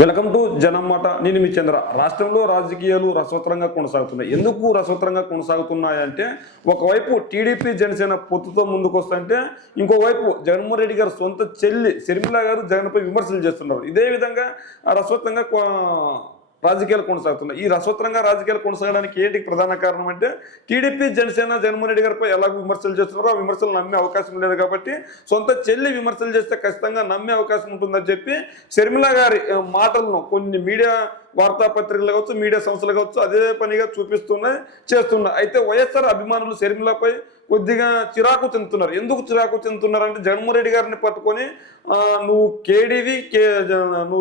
Welcome to జనమాట. నేను మీ చంద్ర. రాష్ట్రంలో రాజకీయాలు రసవత్తరంగా కొనసాగుతున్నాయి. ఎందుకు రసవత్తరంగా కొనసాగుతున్నాయంటే, ఒకవైపు టీడీపీ జనసేన పొత్తుతో ముందుకు వస్తుంటే, ఇంకోవైపు జగన్మోహన్ రెడ్డి గారు సొంత చెల్లి షర్మిల గారు జగన్పై విమర్శలు చేస్తున్నారు. ఇదే విధంగా రసవత్తరంగా రాజకీయాలు కొనసాగుతున్నాయి. ఈ రసవత్తరంగా రాజకీయాలు కొనసాగడానికి ఏంటి ప్రధాన కారణం అంటే, టీడీపీ జనసేన జగన్మోహన్ రెడ్డి గారిపై ఎలాగో విమర్శలు చేస్తున్నారో ఆ విమర్శలు నమ్మే అవకాశం లేదు కాబట్టి, సొంత చెల్లి విమర్శలు చేస్తే ఖచ్చితంగా నమ్మే అవకాశం ఉంటుందని చెప్పి షర్మిల గారి మాటలను కొన్ని మీడియా వార్తాపత్రికలు కావచ్చు, మీడియా సంస్థలు కావచ్చు అదే పనిగా చేస్తున్నాయి. అయితే వైఎస్ఆర్ అభిమానులు షర్మిలపై కొద్దిగా చిరాకు చెందుతున్నారు. ఎందుకు చిరాకు చెందుతున్నారు అంటే, జగన్మోహన్ రెడ్డి గారిని పట్టుకొని నువ్వు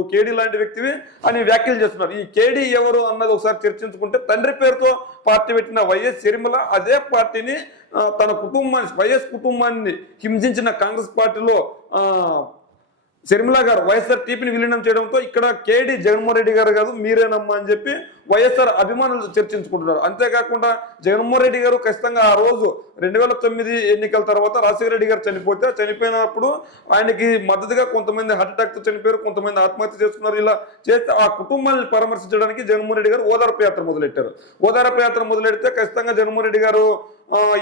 కేడీ లాంటి వ్యక్తివి అని వ్యాఖ్యలు చేస్తున్నారు. ఈ కేడీ ఎవరు అన్నది ఒకసారి చర్చించుకుంటే, తండ్రి పేరుతో పార్టీ పెట్టిన వైఎస్ షర్మిల అదే పార్టీని తన వైఎస్ కుటుంబాన్ని హింసించిన కాంగ్రెస్ పార్టీలో షర్మిల గారు వైఎస్ఆర్ టీపీని విలీనం చేయడంతో ఇక్కడ కేడీ జగన్మోహన్ రెడ్డి గారు కాదు మీరేనమ్మా అని చెప్పి వైఎస్ఆర్ అభిమానులు చర్చించుకుంటున్నారు. అంతేకాకుండా జగన్మోహన్ రెడ్డి గారు ఖచ్చితంగా ఆ రోజు 2009 ఎన్నికల తర్వాత రాజశేఖర రెడ్డి గారు చనిపోయినప్పుడు ఆయనకి మద్దతుగా కొంతమంది హార్ట్ అటాక్తో చనిపోయారు, కొంతమంది ఆత్మహత్య చేసుకున్నారు. ఇలా చేస్తే ఆ కుటుంబాన్ని పరామర్శించడానికి జగన్మోహన్ రెడ్డి గారు ఓదార్పు యాత్ర మొదలెట్టారు. ఓదార్పు యాత్ర మొదలెడితే ఖచ్చితంగా జగన్మోహన్ రెడ్డి గారు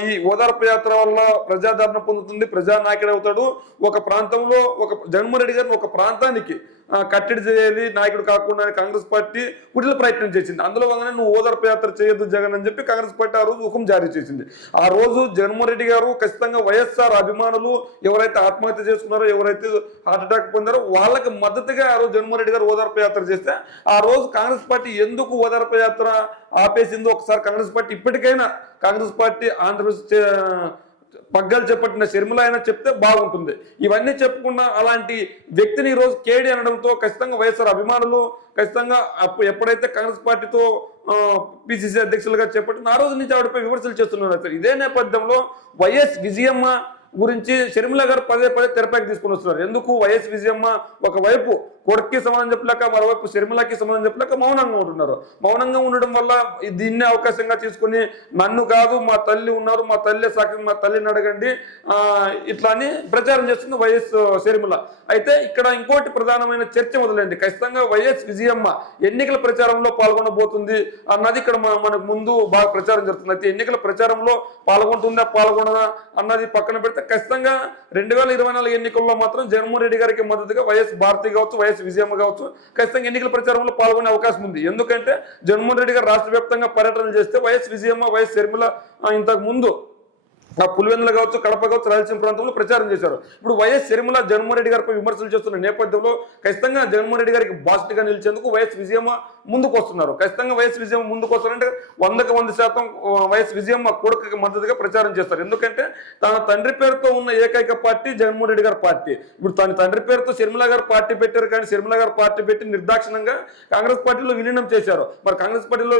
ఈ ఓదార్పు యాత్ర వల్ల ప్రజాదరణ పొందుతుంది, ప్రజానాయకుడు అవుతాడు. ఒక ప్రాంతంలో జగన్మోహన్ రెడ్డి గారిని ఒక ప్రాంతానికి కట్టడి చేయాలి, నాయకుడు కాకుండా కాంగ్రెస్ పార్టీ కుటిల ప్రయత్నం చేసింది. అందులో భాగంగా నువ్వు ఓదార్పు యాత్ర చేయొద్దు జగన్ అని చెప్పి కాంగ్రెస్ పార్టీ ఆ రోజు హుకుం జారీ చేసింది. ఆ రోజు జగన్మోహన్ రెడ్డి గారు ఖచ్చితంగా వైఎస్ఆర్ అభిమానులు ఎవరైతే ఆత్మహత్య చేసుకున్నారో, ఎవరైతే హార్ట్ అటాక్ పొందారో వాళ్ళకి మద్దతుగా ఆ రోజు జగన్మోహన్ రెడ్డి గారు ఓదార్పు యాత్ర చేస్తే, ఆ రోజు కాంగ్రెస్ పార్టీ ఎందుకు ఓదార్పు యాత్ర ఆపేసిందో ఒకసారి కాంగ్రెస్ పార్టీ ఇప్పటికైనా కాంగ్రెస్ పార్టీ ఆంధ్రప్రదేశ్ పగ్గాలు చేపట్టిన షర్మిల అయినా చెప్తే బాగుంటుంది. ఇవన్నీ చెప్పుకున్న అలాంటి వ్యక్తిని ఈరోజు కేడీ అనడంతో ఖచ్చితంగా వైఎస్ఆర్ అభిమానులు ఖచ్చితంగా ఎప్పుడైతే కాంగ్రెస్ పార్టీతో పిసిసి అధ్యక్షులుగా చేపట్టిన ఆ రోజు నుంచి ఆవిడపై విమర్శలు చేస్తున్నారు. ఇదే నేపథ్యంలో వైఎస్ విజయమ్మ గురించి షర్మిల గారు పదే తెరపైకి తీసుకుని వస్తున్నారు. ఎందుకు వైఎస్ విజయమ్మ ఒకవైపు కొడుక్కి సమాధానం చెప్పలేక, మరోవైపు షర్మిలకి సమాధానం చెప్పలేక మౌనంగా ఉంటున్నారు. మౌనంగా ఉండడం వల్ల దీన్నే అవకాశంగా తీసుకుని నన్ను కాదు మా తల్లి ఉన్నారు, మా తల్లి సాక్షి, మా తల్లిని అడగండి ఇట్లా అని ప్రచారం చేస్తుంది వైఎస్ షర్మిల. అయితే ఇక్కడ ఇంకోటి ప్రధానమైన చర్చ మొదలైంది. ఖచ్చితంగా వైఎస్ విజయమ్మ ఎన్నికల ప్రచారంలో పాల్గొనబోతుంది అన్నది ఇక్కడ మనకు ముందు బాగా ప్రచారం జరుగుతుంది. అయితే ఎన్నికల ప్రచారంలో పాల్గొనదా అన్నది పక్కన పెడితే, ఖచ్చితంగా 2024 ఎన్నికల్లో మాత్రం జగన్మోహన్ రెడ్డి గారికి మద్దతుగా వైఎస్ భారతి కావచ్చు, వైఎస్ విజయమ్మ కావచ్చు ఖచ్చితంగా ఎన్నికల ప్రచారంలో పాల్గొనే అవకాశం ఉంది. ఎందుకంటే జగన్మోహన్ రెడ్డి గారు రాష్ట్ర వ్యాప్తంగా పర్యటనలు చేస్తే వైఎస్ విజయమ్మ, వైఎస్ షర్మిల ఇంతకు ముందు పులివెందుల కావచ్చు, కడప కావచ్చు, రాయలసీమ ప్రాంతంలో ప్రచారం చేశారు. ఇప్పుడు వైఎస్ షర్మిల జగన్మోహన్ రెడ్డి గారిపై విమర్శలు చేస్తున్న నేపథ్యంలో ఖచ్చితంగా జగన్మోహన్ రెడ్డి గారికి బాస్ట్గా నిలిచేందుకు వైఎస్ విజయమ్మ ముందుకు వస్తున్నారు. ఖచ్చితంగా వైఎస్ విజయమ్మ ముందుకు వస్తారంటే 100% వైఎస్ విజయమ్మ కొడుకుకి మద్దతుగా ప్రచారం చేస్తారు. ఎందుకంటే తన తండ్రి పేరుతో ఉన్న ఏకైక పార్టీ జగన్మోహన్ రెడ్డి గారి పార్టీ. ఇప్పుడు తన తండ్రి పేరుతో షర్మిల గారు పార్టీ పెట్టారు, కానీ షర్మిల గారు పార్టీ పెట్టి నిర్దాక్షిణంగా కాంగ్రెస్ పార్టీలో విలీనం చేశారు. మరి కాంగ్రెస్ పార్టీలో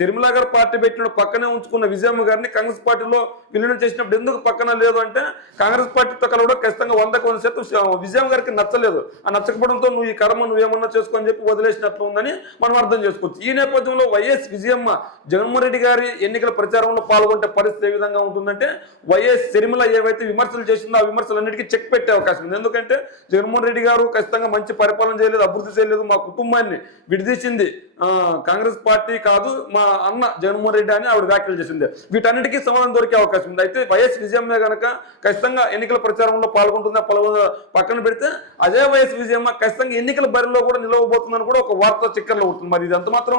షర్మిల గారు పార్టీ పెట్టిన పక్కనే ఉంచుకున్న విజయమ్మ గారిని కాంగ్రెస్ పార్టీలో విలీనం చేసినప్పుడు ఎందుకు పక్కన లేదు అంటే, కాంగ్రెస్ పార్టీతో కలవడం ఖచ్చితంగా 100% విజయమ్మ గారికి నచ్చలేదు. ఆ నచ్చకపోవడంతో నువ్వు ఈ కర్మ నువ్వేమన్నా చేసుకొని చెప్పి వదిలేసినట్లు ఉందని మనం అర్థం చేసుకోవచ్చు. ఈ నేపథ్యంలో వైఎస్ విజయమ్మ జగన్మోహన్ రెడ్డి గారి ఎన్నికల ప్రచారంలో పాల్గొంటే పరిస్థితి ఏ విధంగా ఉంటుందంటే, వైఎస్ షర్మిల ఏవైతే విమర్శలు చేసిందో ఆ విమర్శలన్నిటికీ చెక్ పెట్టే అవకాశం ఉంది. ఎందుకంటే జగన్మోహన్ రెడ్డి గారు ఖచ్చితంగా మంచి పరిపాలన చేయలేదు, అభివృద్ధి చేయలేదు, మా కుటుంబాన్ని విడదీసింది కాంగ్రెస్ పార్టీ కాదు మా అన్న జగన్మోహన్ రెడ్డి అని ఆవిడ వ్యాఖ్యలు చేసింది. వీటన్నిటికీ సమాధానం దొరికే అవకాశం ఉంది. అయితే వైఎస్ విజయమ్మ కనుక ఖచ్చితంగా ఎన్నికల ప్రచారంలో పాల్గొంటుందా పక్కన పెడితే, అదే వైఎస్ విజయమ్మ ఖచ్చితంగా ఎన్నికల బరిలో కూడా నిలవబోతుందని కూడా ఒక వార్త చిక్కర్లో ఉంటుంది. మరి ఇదంత మాత్రం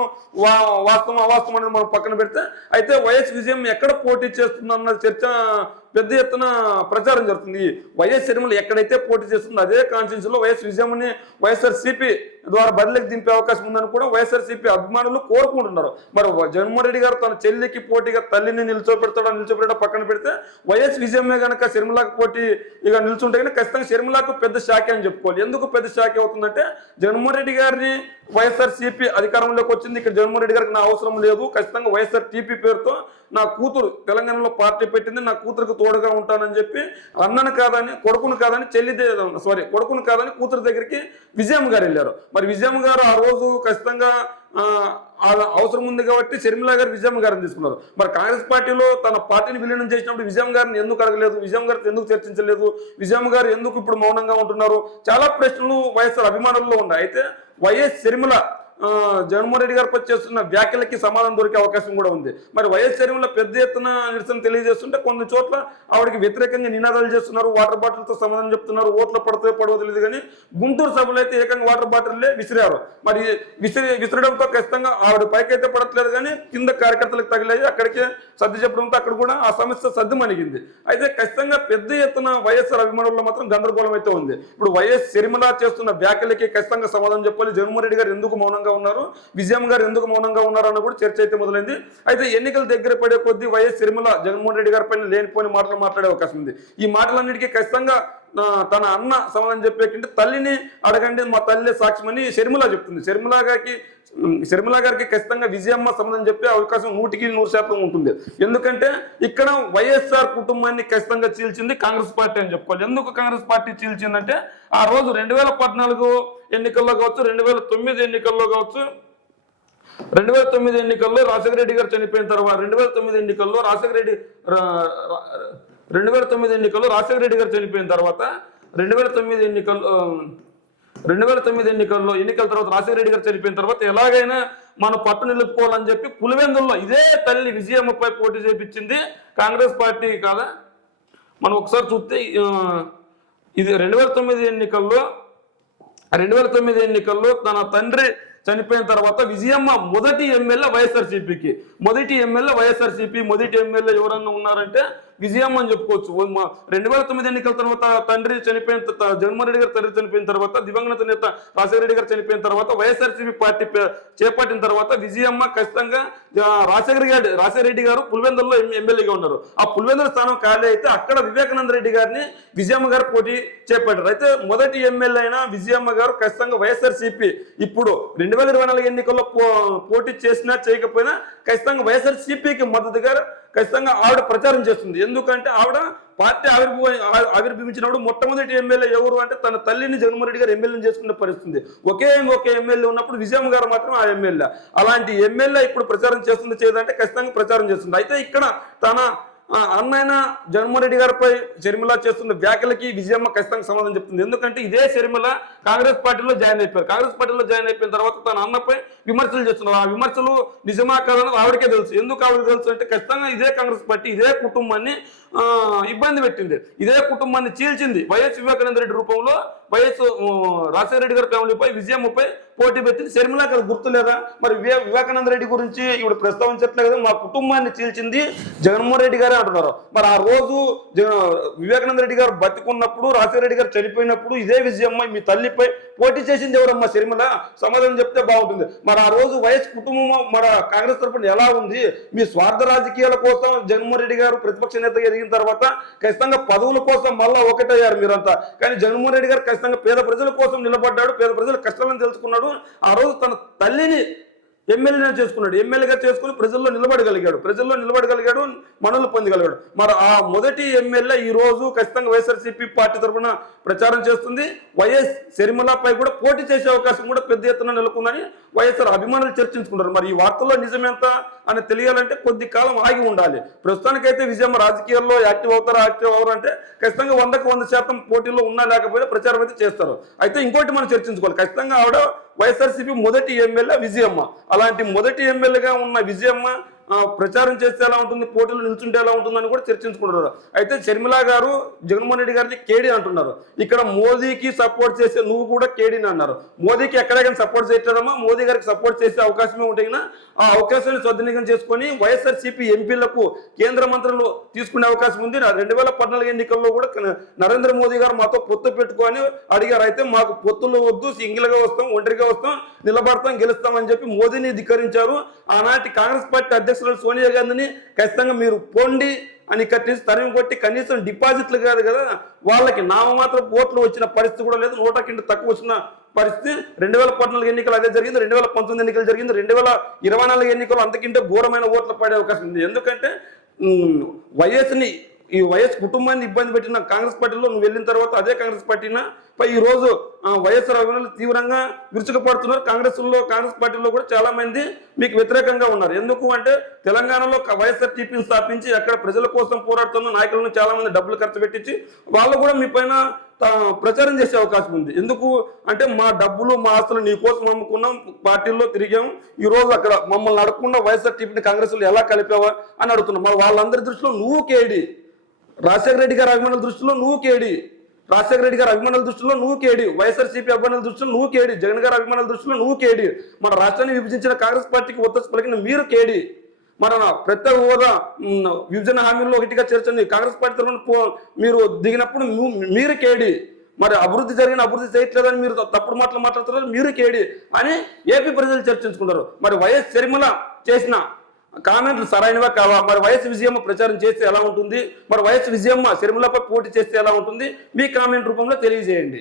వాస్తవం అవాస్తవం అనేది మనం పక్కన పెడితే, అయితే వైఎస్ విజయమ్మ ఎక్కడ పోటీ చేస్తుందన్న చర్చ పెద్ద ఎత్తున ప్రచారం జరుగుతుంది. వైఎస్ షర్మిల ఎక్కడైతే పోటీ చేస్తుందో అదే కాన్స్టిట్యూన్సీ లో వైఎస్ విజయమ్మని వైఎస్ఆర్సీపీ ద్వారా బదిలీకి దింపే అవకాశం ఉందని కూడా వైఎస్ఆర్సీపీ అభిమానులు కోరుకుంటున్నారు. మరి జగన్మోహన్ రెడ్డి గారు తన చెల్లికి పోటీగా తల్లిని నిల్చోబెట్టడం పక్కన పెడితే, వైఎస్ విజయమ్మే కనుక షర్మిలకు పోటీ ఇక నిల్చుంటే కనుక ఖచ్చితంగా షర్మిలకు పెద్ద శాఖ అని చెప్పుకోవాలి. ఎందుకు పెద్ద శాఖ అవుతుందంటే, జగన్మోహన్ రెడ్డి గారిని వైఎస్ఆర్సీపీ అధికారంలోకి వచ్చింది, ఇక్కడ జగన్మోహన్ రెడ్డి గారికి నా అవసరం లేదు, ఖచ్చితంగా వైఎస్ఆర్ టీపీ పేరుతో నా కూతురు తెలంగాణలో పార్టీ పెట్టింది, నా కూతురికి తోడుగా ఉంటానని చెప్పి అన్నను కాదని కొడుకును కాదని కొడుకును కాదని కూతురు దగ్గరికి విజయమ్మ గారు వెళ్ళారు. మరి విజయమ్మ గారు ఆ రోజు ఖచ్చితంగా అవసరం ఉంది కాబట్టి షర్మిల గారు విజయమ్మ గారిని తీసుకున్నారు. మరి కాంగ్రెస్ పార్టీలో తన పార్టీని విలీనం చేసినప్పుడు విజయమ్మ గారిని ఎందుకు అడగలేదు, విజయమ్మ గారితో ఎందుకు చర్చించలేదు, విజయమ్మ గారు ఎందుకు ఇప్పుడు మౌనంగా ఉంటున్నారు? చాలా ప్రశ్నలు వైఎస్ఆర్ అభిమానుల్లో ఉన్నాయి. అయితే వైఎస్ షర్మిల జగన్మోహన్ రెడ్డి గారిపై చేస్తున్న వ్యాఖ్యలకి సమాధానం దొరికే అవకాశం కూడా ఉంది. మరి వైఎస్ షర్మిల పెద్ద ఎత్తున నిరసన తెలియజేస్తుంటే కొన్ని చోట్ల ఆవిడకి వ్యతిరేకంగా నినాదాలు చేస్తున్నారు, వాటర్ బాటిల్తో సమాధానం చెప్తున్నారు, ఓట్లు పడితే పడవో తెలియదు. కానీ గుంటూరు సభలో అయితే ఏకంగా వాటర్ బాటిల్లే విసిరారు. మరి విసిరడంతో ఖచ్చితంగా ఆవిడ పైకైతే పడట్లేదు కానీ కింద కార్యకర్తలకు తగిలాయి. అక్కడికే సర్ది చెప్పడంతో అక్కడ కూడా ఆ సమస్య సర్ది మణిగింది. అయితే ఖచ్చితంగా పెద్ద ఎత్తున వైఎస్ఆర్ అభిమానుల్లో మాత్రం గందరగోళం అయితే ఉంది. ఇప్పుడు వైఎస్ షర్మిల చేస్తున్న వ్యాఖ్యలకి ఖచ్చితంగా సమాధానం చెప్పాలి. జగన్మోహన్ రెడ్డి గారు ఎందుకు మౌనంగా ఉన్నారు, విజయమ్మ గారు ఎందుకు మౌనంగా ఉన్నారు అన్న కూడా చర్చ అయితే మొదలైంది. అయితే ఎన్నికలు దగ్గర పడే కొద్దీ వైఎస్ షర్మిల జగన్మోహన్ రెడ్డి గారి పైన లేనిపోని మాటలు మాట్లాడే అవకాశం ఉంది. ఈ మాటలన్నిటికీ ఖచ్చితంగా తన అన్న సమాధానం చెప్పేకంటే తల్లిని అడగండి, మా తల్లి సాక్ష్యమని షర్మిల చెప్తుంది. షర్మిల గారికి ఖచ్చితంగా విజయమ్మ సమాధానం చెప్పే అవకాశం 100% ఉంటుంది. ఎందుకంటే ఇక్కడ వైఎస్ఆర్ కుటుంబాన్ని ఖచ్చితంగా చీల్చింది కాంగ్రెస్ పార్టీ అని చెప్పుకోవాలి. ఎందుకు కాంగ్రెస్ పార్టీ చీల్చిందంటే ఆ రోజు 2014 ఎన్నికల్లో కావచ్చు, 2009 ఎన్నికల్లో కావచ్చు, 2009 ఎన్నికల్లో రాజశేఖర రెడ్డి గారు చనిపోయిన తర్వాత 2009 ఎన్నికల్లో రాజశేఖర రెడ్డి గారు చనిపోయిన తర్వాత 2009 ఎన్నికల తర్వాత రాజశేఖర రెడ్డి గారు చనిపోయిన తర్వాత ఎలాగైనా మనం పట్టు నిలుపుకోవాలని చెప్పి పులివెందుల్లో ఇదే తల్లి విజయమ్మపై పోటీ చేపించింది కాంగ్రెస్ పార్టీ కాదా? మనం ఒకసారి చూస్తే ఇది 2009 ఎన్నికల్లో తన తండ్రి చనిపోయిన తర్వాత విజయమ్మ మొదటి ఎమ్మెల్యే వైఎస్ఆర్సీపీకి. మొదటి ఎమ్మెల్యే ఎవరన్నా ఉన్నారంటే విజయమ్మ అని చెప్పుకోవచ్చు. 2009 ఎన్నికల తర్వాత తండ్రి చనిపోయిన జగన్మోహన్ రెడ్డి గారు తండ్రి చనిపోయిన తర్వాత దివంగత నేత రాజశేఖర రెడ్డి గారు చనిపోయిన తర్వాత వైఎస్ఆర్సీపీ పార్టీ చేపట్టిన తర్వాత విజయమ్మ ఖచ్చితంగా రాజశేఖర రెడ్డి గారు పులివెందుల్లో ఎమ్మెల్యేగా ఉన్నారు. ఆ పులివెందుల స్థానం ఖాళీ అయితే అక్కడ వివేకానంద రెడ్డి గారిని విజయమ్మ గారు పోటీ చేపట్టారు. అయితే మొదటి ఎమ్మెల్యే అయిన విజయమ్మ గారు ఖచ్చితంగా వైఎస్ఆర్సీపీ ఇప్పుడు 2024 ఎన్నికల్లో పోటీ చేసినా చేయకపోయినా ఖచ్చితంగా వైఎస్ఆర్సీపీకి మద్దతుగా ఖచ్చితంగా ఆవిడ ప్రచారం చేస్తుంది. ఎందుకంటే ఆవిడ పార్టీ ఆవిర్భవించినప్పుడు మొట్టమొదటి ఎమ్మెల్యే ఎవరు అంటే తన తల్లిని జగన్మోహన్ రెడ్డి గారు ఎమ్మెల్యేని చేసుకునే పరిస్థితి. ఒకే ఎమ్మెల్యే ఉన్నప్పుడు విజయమ్మ గారు మాత్రం ఆ ఎమ్మెల్యే. అలాంటి ఎమ్మెల్యే ఇప్పుడు ప్రచారం చేస్తుంది చేయదంటే ఖచ్చితంగా ప్రచారం చేస్తుంది. అయితే ఇక్కడ తన అన్నైన జగన్మోహన్ రెడ్డి గారిపై షర్మిల చేస్తున్న వ్యాఖ్యలకి విజయమ్మ ఖచ్చితంగా సమాధానం చెప్తుంది. ఎందుకంటే ఇదే షర్మిల కాంగ్రెస్ పార్టీలో జాయిన్ అయిపోయారు. కాంగ్రెస్ పార్టీలో జాయిన్ అయిపోయిన తర్వాత తన అన్నపై విమర్శలు చేస్తున్నారు. ఆ విమర్శలు నిజమా కాదని ఆవిడకే తెలుసు. ఎందుకు ఆవిడకి తెలుసు అంటే ఖచ్చితంగా ఇదే కాంగ్రెస్ పార్టీ ఇదే కుటుంబాన్ని ఇబ్బంది పెట్టింది, ఇదే కుటుంబాన్ని చీల్చింది. వైఎస్ వివేకానంద రెడ్డి రూపంలో వైఎస్ రాజశేఖర రెడ్డి గారి ఫ్యామిలీపై విజయమ్మపై పోటీ పెట్టింది. షర్మిల గారు గుర్తు లేదా? మరి వివేకానంద రెడ్డి గురించి ఇప్పుడు ప్రస్తావించట్లే కదా. మా కుటుంబాన్ని చీల్చింది జగన్మోహన్ రెడ్డి గారే అంటున్నారు. మరి ఆ రోజు వివేకానంద రెడ్డి గారు బతికున్నప్పుడు రాజశేఖర రెడ్డి గారు చనిపోయినప్పుడు ఇదే విజయమ్మ మీ తల్లిపై పోటీ చేసింది ఎవరమ్మా? షర్మిల సమాధానం చెప్తే బాగుంటుంది. మరి ఆ రోజు వైఎస్ కుటుంబం మన కాంగ్రెస్ తరఫున ఎలా ఉంది? మీ స్వార్థ రాజకీయాల కోసం జగన్మోహన్ రెడ్డి గారు ప్రతిపక్ష నేతగా ఎదిగిన తర్వాత ఖచ్చితంగా పదవుల కోసం మళ్ళా ఒకటయ్యారు మీరంతా. కానీ జగన్మోహన్ రెడ్డి గారు ఖచ్చితంగా పేద ప్రజల కోసం నిలబడ్డాడు, పేద ప్రజల కష్టాలను తెలుసుకున్నాడు. ఆ రోజు తన తల్లిని ఎమ్మెల్యేగా చేసుకున్నాడు. ఎమ్మెల్యేగా చేసుకుని ప్రజల్లో నిలబడగలిగాడు, మనల్ని పొందగలిగాడు. మరి ఆ మొదటి ఎమ్మెల్యే ఈ రోజు ఖచ్చితంగా వైఎస్ఆర్సీపీ పార్టీ తరఫున ప్రచారం చేస్తుంది. వైఎస్ షర్మిలపై కూడా పోటీ చేసే అవకాశం కూడా పెద్ద ఎత్తున నెలకొందని వైఎస్ఆర్ అభిమానులు చర్చించుకుంటారు. మరి ఈ వార్తల్లో నిజమెంత అని తెలియాలంటే కొద్ది కాలం ఆగి ఉండాలి. ప్రస్తుతానికైతే విజయమ్మ రాజకీయాల్లో యాక్టివ్ అవరు అంటే ఖచ్చితంగా 100% పోటీలో ఉన్నా లేకపోయినా ప్రచారం అయితే చేస్తారు. అయితే ఇంకోటి మనం చర్చించుకోవాలి. ఖచ్చితంగా ఆవిడ వైఎస్ఆర్సీపీ మొదటి ఎమ్మెల్యే విజయమ్మ. అలాంటి మొదటి ఎమ్మెల్యేగా ఉన్న విజయమ్మ ప్రచారం చేస్తే ఎలా ఉంటుంది, పోటీలు నిల్చుంటే ఎలా ఉంటుందని కూడా చర్చించుకుంటున్నారు. అయితే షర్మిల గారు జగన్మోహన్ రెడ్డి గారిని కేడీ అంటున్నారు. ఇక్కడ మోదీకి సపోర్ట్ చేసే నువ్వు కూడా కేడీని అన్నారు. మోదీకి ఎక్కడైనా సపోర్ట్ చేయట్లేదమ్మా, మోదీ గారికి సపోర్ట్ చేసే అవకాశమే ఉంటాయి. ఆ అవకాశాన్ని సద్వినియోగం చేసుకొని వైఎస్ఆర్సీపీ ఎంపీలకు కేంద్ర మంత్రులు తీసుకునే అవకాశం ఉంది. 2014 ఎన్నికల్లో కూడా నరేంద్ర మోదీ గారు మాతో పొత్తు పెట్టుకొని అడిగారు. అయితే మాకు పొత్తులు వద్దు, సింగిల్గా వస్తాం, ఒంటరిగా వస్తాం, నిలబడతాం, గెలుస్తామని చెప్పి మోదీని ధిక్కరించారు. ఆనాటి కాంగ్రెస్ పార్టీ అధ్యక్షులు సోనియా గాంధీని ఖచ్చితంగా మీరు పోండి అని కట్టేసి తరిమి కొట్టి కనీసం డిపాజిట్లు కాదు కదా వాళ్ళకి నామమాత్రం ఓట్లు వచ్చిన పరిస్థితి కూడా లేదు. 100 కంటే తక్కువ వచ్చిన పరిస్థితి. 2014 ఎన్నికలు అదే జరిగింది, 2019 ఎన్నికలు జరిగింది, 2024 ఎన్నికలు అంతకంటే ఘోరమైన ఓట్లు పడే అవకాశం ఉంది. ఎందుకంటే ఈ వైఎస్ కుటుంబాన్ని ఇబ్బంది పెట్టిన కాంగ్రెస్ పార్టీలో నువ్వు వెళ్ళిన తర్వాత అదే కాంగ్రెస్ పార్టీన ఈ రోజు వైఎస్ఆర్ అభిమానులు తీవ్రంగా విరుచుకుపడుతున్నారు. కాంగ్రెస్ పార్టీలో కూడా చాలా మంది మీకు వ్యతిరేకంగా ఉన్నారు. ఎందుకు అంటే తెలంగాణలో వైఎస్ఆర్ టీపీని స్థాపించి అక్కడ ప్రజల కోసం పోరాడుతున్న నాయకులను చాలా మంది డబ్బులు ఖర్చు పెట్టించి వాళ్ళు కూడా మీ పైన ప్రచారం చేసే అవకాశం ఉంది. ఎందుకు అంటే మా డబ్బులు మా ఆస్తులు నీ కోసం అమ్ముకున్నాం, పార్టీల్లో తిరిగాం, ఈ రోజు అక్కడ మమ్మల్ని అడగకుండా వైఎస్ఆర్ టీపీని కాంగ్రెస్లో ఎలా కలిపావా అని అడుగుతున్నాం. మరి వాళ్ళందరి దృష్టిలో నువ్వు కేడి, రాజశేఖర రెడ్డి గారి అభిమానుల దృష్టిలో నువ్వు కేడి, రాజశేఖర రెడ్డి గారి అభిమానుల దృష్టిలో నువ్వు కేడి, వైఎస్ఆర్సీపీ అభిమానుల దృష్టిలో నువ్వు కేడి, జగన్ గారి అభిమానుల దృష్టిలో నువ్వు కేడి, మన రాష్ట్రాన్ని విభజించిన కాంగ్రెస్ పార్టీకి ఒత్తిడి పలికిన మీరు కేడి, మన ప్రత్యేక హోదా విభజన హామీల్లో ఒకటిగా చేర్చండి కాంగ్రెస్ పార్టీ తరఫున మీరు దిగినప్పుడు మీరు కేడి, మరి అభివృద్ధి చేయట్లేదని మీరు తప్పుడు మాటలు మాట్లాడుతున్నారు మీరు కేడి అని ఏపీ ప్రజలు చర్చించుకుంటారు. మరి వైఎస్ షర్మిల చేసిన కామెంట్లు సరైనవా కావా? మరి వైఎస్ విజయమ్మ ప్రచారం చేస్తే ఎలా ఉంటుంది? మరి వైఎస్ విజయమ్మ షర్మిలపై పోటీ చేస్తే ఎలా ఉంటుంది? మీ కామెంట్ రూపంలో తెలియజేయండి.